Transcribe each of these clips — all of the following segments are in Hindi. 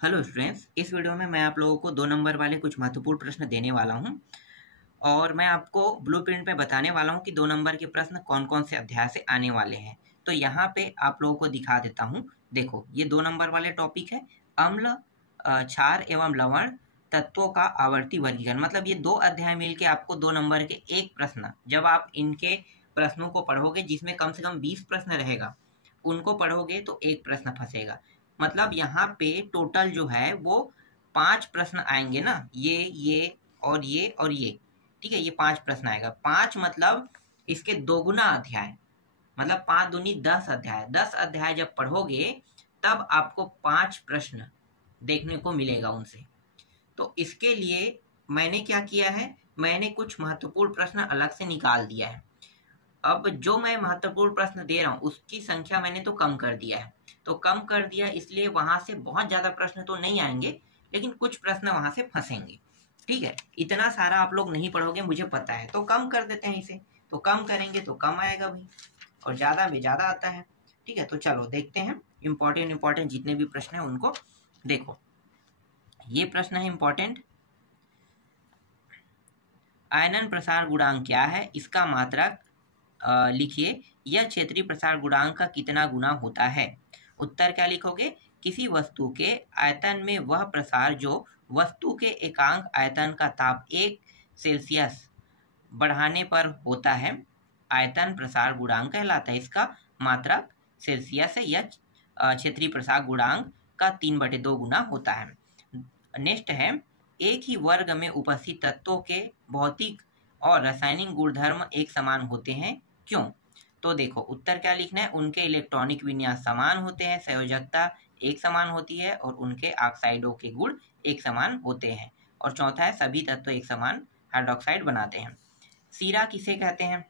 हेलो स्टूडेंट्स, इस वीडियो में मैं आप लोगों को 2 नंबर वाले कुछ महत्वपूर्ण प्रश्न देने वाला हूं और मैं आपको ब्लूप्रिंट में बताने वाला हूं कि 2 नंबर के प्रश्न कौन-कौन से अध्याय से आने वाले हैं। तो यहाँ पे आप लोगों को दिखा देता हूं। देखो, ये 2 नंबर वाले टॉपिक है अम्ल, क्षार एवं लवण तत्वों का आवर्ती वर्गीकरण। मतलब ये 2 अध्याय मिलके आपको 2 नंबर के एक प्रश्न, जब आप इनके प्रश्नों को पढ़ोगे जिसमें कम से कम 20 प्रश्न रहेगा, उनको पढ़ोगे तो एक प्रश्न फंसेगा। मतलब यहाँ पे टोटल जो है वो 5 प्रश्न आएंगे ना, ये और ये और ये। ठीक है, ये 5 प्रश्न आएगा। 5 मतलब इसके दोगुना अध्याय, मतलब 5 दूनी 10 अध्याय। 10 अध्याय जब पढ़ोगे तब आपको 5 प्रश्न देखने को मिलेगा उनसे। तो इसके लिए मैंने क्या किया है, मैंने कुछ महत्वपूर्ण प्रश्न अलग से निकाल दिया है। अब जो मैं महत्वपूर्ण प्रश्न दे रहा हूँ उसकी संख्या मैंने तो कम कर दिया है। तो कम कर दिया इसलिए वहां से बहुत ज्यादा प्रश्न तो नहीं आएंगे, लेकिन कुछ प्रश्न वहां से फंसेंगे। ठीक है, इतना सारा आप लोग नहीं पढ़ोगे मुझे पता है, तो कम कर देते हैं इसे। तो कम करेंगे तो कम आएगा भाई, और ज्यादा में ज्यादा आता है। ठीक है, तो चलो देखते हैं इम्पोर्टेंट जितने भी प्रश्न हैं उनको। देखो, ये प्रश्न है इम्पोर्टेंट। आयनन प्रसार गुणांक क्या है, इसका मात्रक लिखिए। यह क्षेत्रीय प्रसार गुणांक का कितना गुना होता है। उत्तर क्या लिखोगे, किसी वस्तु के आयतन में वह प्रसार जो वस्तु के एकांक आयतन का ताप 1 सेल्सियस बढ़ाने पर होता है, आयतन प्रसार गुणांक कहलाता है। इसका मात्रक सेल्सियस है। यह क्षेत्रीय प्रसार गुणांक का 3/2 गुना होता है। नेक्स्ट है, एक ही वर्ग में उपस्थित तत्वों के भौतिक और रासायनिक गुणधर्म एक समान होते हैं, क्यों। तो देखो, उत्तर क्या लिखना है, उनके इलेक्ट्रॉनिक विन्यास समान होते हैं, संयोजकता एक समान होती है और उनके ऑक्साइडों के गुण एक समान होते हैं। और चौथा है, सभी तत्व एक समान हाइड्रोक्साइड बनाते हैं। सीरा किसे कहते हैं,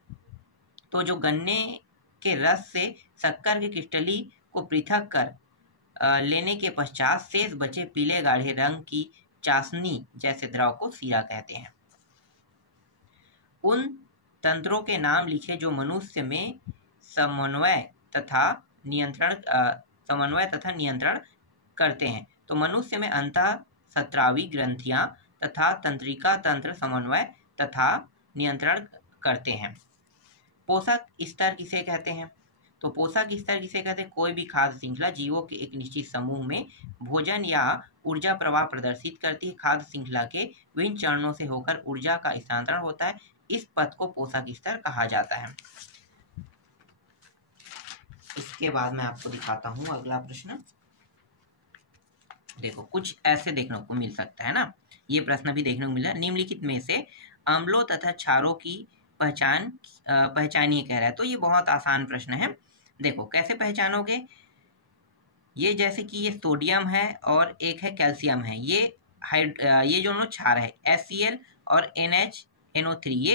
तो जो गन्ने के रस से शक्कर के क्रिस्टली को पृथक कर लेने के पश्चात शेष बचे पीले गाढ़े रंग की चाशनी जैसे द्रव को सीरा कहते हैं। उन तंत्रों के नाम लिखे जो मनुष्य में समन्वय तथा नियंत्रण करते हैं। तो मनुष्य में अंतःस्रावी ग्रंथियां तथा तंत्रिका तंत्र समन्वय तथा नियंत्रण करते हैं। पोषक स्तर किसे कहते हैं, तो पोषक स्तर किसे कहते हैं, कोई भी खाद्य श्रृंखला जीवों के एक निश्चित समूह में भोजन या ऊर्जा प्रवाह प्रदर्शित करती है। खाद्य श्रृंखला के विभिन्न चरणों से होकर ऊर्जा का स्थानांतरण होता है, इस पथ को पोषक स्तर कहा जाता है। इसके बाद मैं आपको दिखाता हूं अगला प्रश्न। देखो, कुछ ऐसे देखने को मिल सकता है ना, ये प्रश्न भी देखने को मिला। निम्नलिखित में से अम्लों तथा क्षारों की पहचानिए कह रहा है। तो ये बहुत आसान प्रश्न है। देखो, कैसे पहचानोगे, ये जैसे कि ये सोडियम है और एक है कैल्शियम है, ये दोनों क्षार है, HCl और NHNO3, ये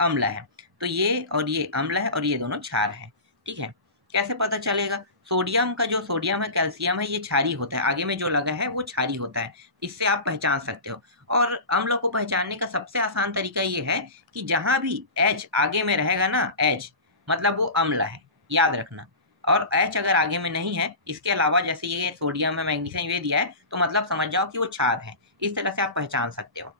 अम्ल है। तो ये और ये अम्ल है और ये दोनों क्षार है। ठीक है, कैसे पता चलेगा, सोडियम का जो सोडियम है, कैल्शियम है, ये क्षारी होता है, आगे में जो लगा है वो क्षारी होता है, इससे आप पहचान सकते हो। और अम्ल को पहचानने का सबसे आसान तरीका ये है कि जहां भी H आगे में रहेगा ना, H मतलब वो अम्ल है, याद रखना। और H अगर आगे में नहीं है, इसके अलावा जैसे ये सोडियम है, मैग्नीशियम ये दिया है, तो मतलब समझ जाओ कि वो क्षार है। इस तरह से आप पहचान सकते हो।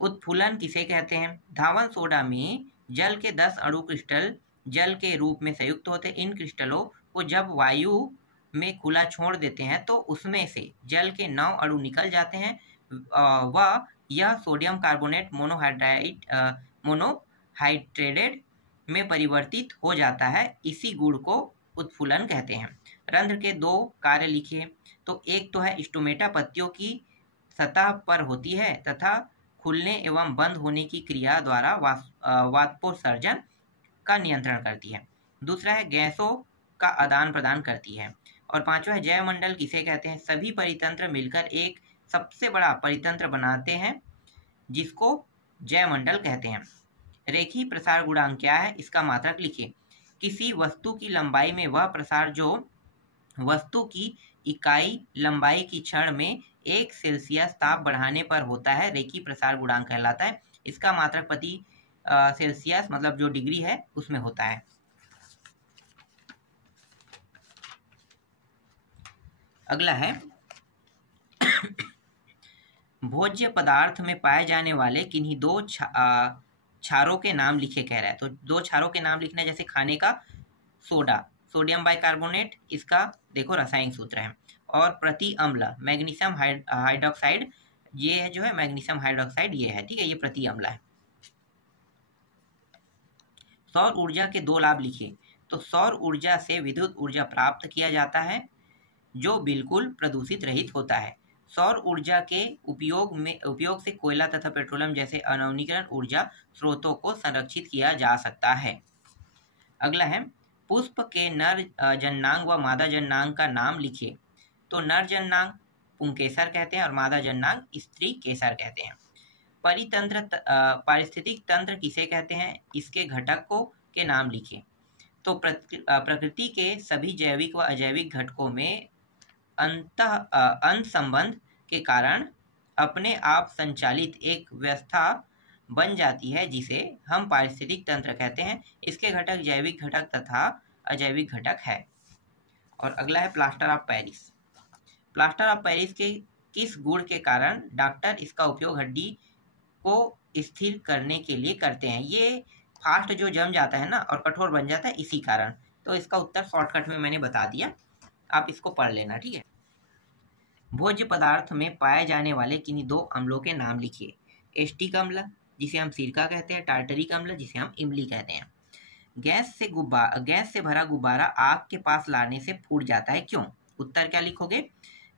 उत्फुलन किसे कहते हैं, धावन सोडा में जल के 10 अणु क्रिस्टल जल के रूप में संयुक्त होते हैं। इन क्रिस्टलों को जब वायु में खुला छोड़ देते हैं तो उसमें से जल के 9 अणु निकल जाते हैं। वह यह सोडियम कार्बोनेट मोनोहाइड्रेटेड में परिवर्तित हो जाता है, इसी गुण को उत्फुलन कहते हैं। रंध्र के 2 कार्य लिखिए। तो एक तो है स्टोमेटा पत्तियों की सतह पर होती है तथा खुलने एवं बंद होने की क्रिया द्वारा वाष्पोत्सर्जन का नियंत्रण करती है। दूसरा है गैसों का आदान प्रदान करती है। और पांचवा है जैवमंडल किसे कहते हैं, सभी परितंत्र मिलकर एक सबसे बड़ा परितंत्र बनाते हैं जिसको जैवमंडल कहते हैं। रेखीय प्रसार गुणांक क्या है, इसका मात्रक लिखिए। किसी वस्तु की लंबाई में वह प्रसार जो वस्तु की इकाई लंबाई की क्षण में 1 सेल्सियस ताप बढ़ाने पर होता है, रेखीय प्रसार गुणांक कहलाता है। इसका मात्रक प्रति सेल्सियस मतलब जो डिग्री है उसमें होता है। अगला है भोज्य पदार्थ में पाए जाने वाले किन्हीं दो क्षारों के नाम लिखे कह रहा है। तो दो क्षारों के नाम लिखना है, जैसे खाने का सोडा, सोडियम बाइकार्बोनेट, इसका देखो रासायनिक सूत्र है। और प्रति अम्ल मैग्नीशियम हाइड्रोक्साइड, ये है जो है मैग्नीशियम हाइड्रोक्साइड, ये है, ठीक है, ये प्रति अम्ल है। सौर ऊर्जा के दो लाभ लिखिए। तो सौर ऊर्जा से विद्युत ऊर्जा प्राप्त किया जाता है जो बिल्कुल प्रदूषित रहित होता है। सौर ऊर्जा के उपयोग से कोयला तथा पेट्रोलियम जैसे अनवीकरण ऊर्जा स्रोतों को संरक्षित किया जा सकता है। अगला है, पुष्प के नर जननांग व मादा जननांग का नाम लिखिए। तो नर जननांग पुंकेसर कहते हैं और मादा जननांग स्त्री केसर कहते हैं। पारिस्थितिक तंत्र किसे कहते हैं, इसके घटक को के नाम लिखिए। तो प्रकृति के सभी जैविक व अजैविक घटकों में अंत संबंध के कारण अपने आप संचालित एक व्यवस्था बन जाती है जिसे हम पारिस्थितिक तंत्र कहते हैं। इसके घटक जैविक घटक तथा अजैविक घटक है। और अगला है plaster of Paris. Plaster of Paris के किस गुण के कारण डॉक्टर इसका उपयोग हड्डी को स्थिर करने के लिए करते हैं? ये फास्ट जो जम जाता है ना और कठोर बन जाता है, इसी कारण। तो इसका उत्तर शॉर्टकट में मैंने बता दिया, आप इसको पढ़ लेना, ठीक है। भोज्य पदार्थ में पाए जाने वाले किन्हीं दो अम्लों के नाम लिखिए। एस्टिक अम्ल, जिसे हम सिरका कहते हैं, टार्टरिक अम्ल, जिसे हम इमली कहते हैं। गैस से भरा गुब्बारा आग के पास लाने से फूट जाता है, क्यों? उत्तर क्या लिखोगे?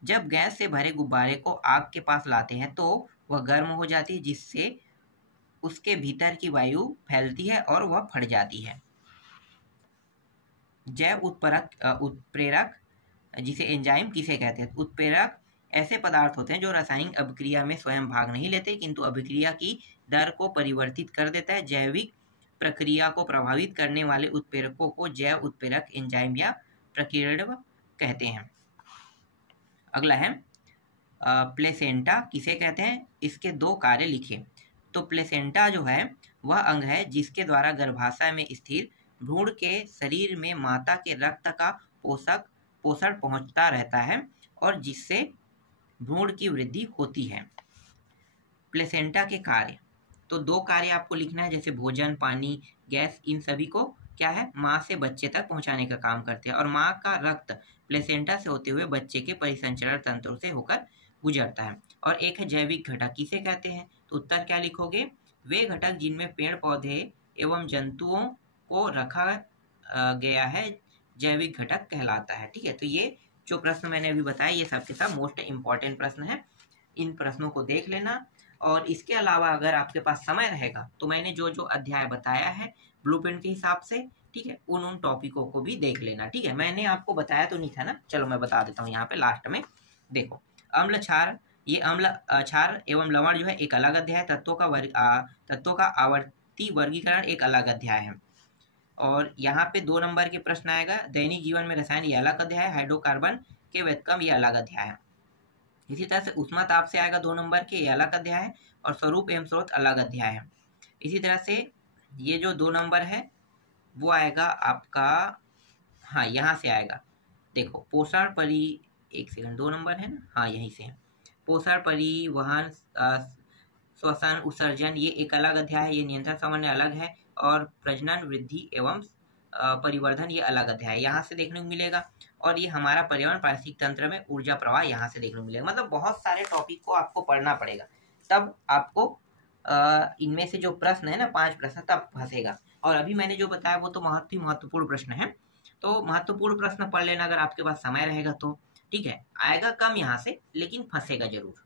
जब गैस से भरे गुब्बारे को आग के पास लाते हैं तो वह गर्म हो जाती है, जिससे उसके भीतर की वायु फैलती है और वह फट जाती है। जैव उत्प्रेरक, जिसे एंजाइम किसे कहते हैं? उत्प्रेरक ऐसे पदार्थ होते हैं जो रासायनिक अभिक्रिया में स्वयं भाग नहीं लेते, किंतु अभिक्रिया की दर को परिवर्तित कर देता है। जैविक प्रक्रिया को प्रभावित करने वाले उत्प्रेरकों को जैव उत्प्रेरक, एंजाइम या प्रकीर्णक कहते हैं। अगला है, प्लेसेंटा किसे कहते हैं? इसके दो कार्य लिखिए। तो प्लेसेंटा जो है वह अंग है जिसके द्वारा गर्भाशय में स्थिर भ्रूण के शरीर में माता के रक्त का पोषण पहुंचता रहता है और जिससे भ्रूण की वृद्धि होती है। प्लेसेंटा के कार्य, तो दो कार्य आपको लिखना है, जैसे भोजन, पानी, गैस, इन सभी को क्या है, माँ से बच्चे तक पहुंचाने का काम करते हैं। और माँ का रक्त प्लेसेंटा से होते हुए बच्चे के परिसंचरण तंत्र से होकर गुजरता है। और एक है जैविक घटक, किसे कहते हैं? तो उत्तर क्या लिखोगे? वे घटक जिनमें पेड़ पौधे एवं जंतुओं को रखा गया है जैविक घटक कहलाता है, ठीक है। तो ये जो प्रश्न मैंने अभी बताया ये सबके सब मोस्ट इम्पॉर्टेंट प्रश्न है, इन प्रश्नों को देख लेना। और इसके अलावा अगर आपके पास समय रहेगा तो मैंने जो जो अध्याय बताया है ब्लूप्रिंट के हिसाब से, ठीक है, उन टॉपिकों को भी देख लेना, ठीक है। मैंने आपको बताया तो नहीं था ना, चलो मैं बता देता हूँ यहाँ पे लास्ट में। देखो, अम्ल क्षार, ये अम्ल क्षार एवं लवण जो है एक अलग अध्याय, तत्वों का आवर्ती वर्गीकरण एक अलग अध्याय है। और यहाँ पे 2 नंबर के प्रश्न आएगा, दैनिक जीवन में रसायन, ये अलग अध्याय है। हाइड्रोकार्बन के व्युत्क्रम, ये अलग अध्याय है। इसी तरह से उष्मा ताप से आएगा 2 नंबर के, ये अलग अध्याय है। और स्वरूप एवं स्रोत अलग अध्याय है। इसी तरह से ये जो 2 नंबर है वो आएगा आपका, हाँ यहाँ से आएगा, देखो पोषण एक सेकंड, 2 नंबर है ना, हाँ यहीं से है। पोषण, परिवहन, श्वसन, उत्सर्जन, ये एक अलग अध्याय है। ये नियंत्रण समन्वय अलग है। और प्रजनन, वृद्धि एवं परिवर्धन, ये अलग अध्याय है, यहाँ से देखने को मिलेगा। और ये हमारा पर्यावरण पारिस्थितिक तंत्र में ऊर्जा प्रवाह, यहाँ से देखने को मिलेगा। मतलब बहुत सारे टॉपिक को आपको पढ़ना पड़ेगा, तब आपको इनमें से जो प्रश्न है ना 5 प्रश्न, तब फंसेगा। और अभी मैंने जो बताया वो तो बहुत ही महत्वपूर्ण प्रश्न है, तो महत्वपूर्ण प्रश्न पढ़ लेना अगर आपके पास समय रहेगा तो, ठीक है। आएगा कम यहाँ से लेकिन फंसेगा जरूर।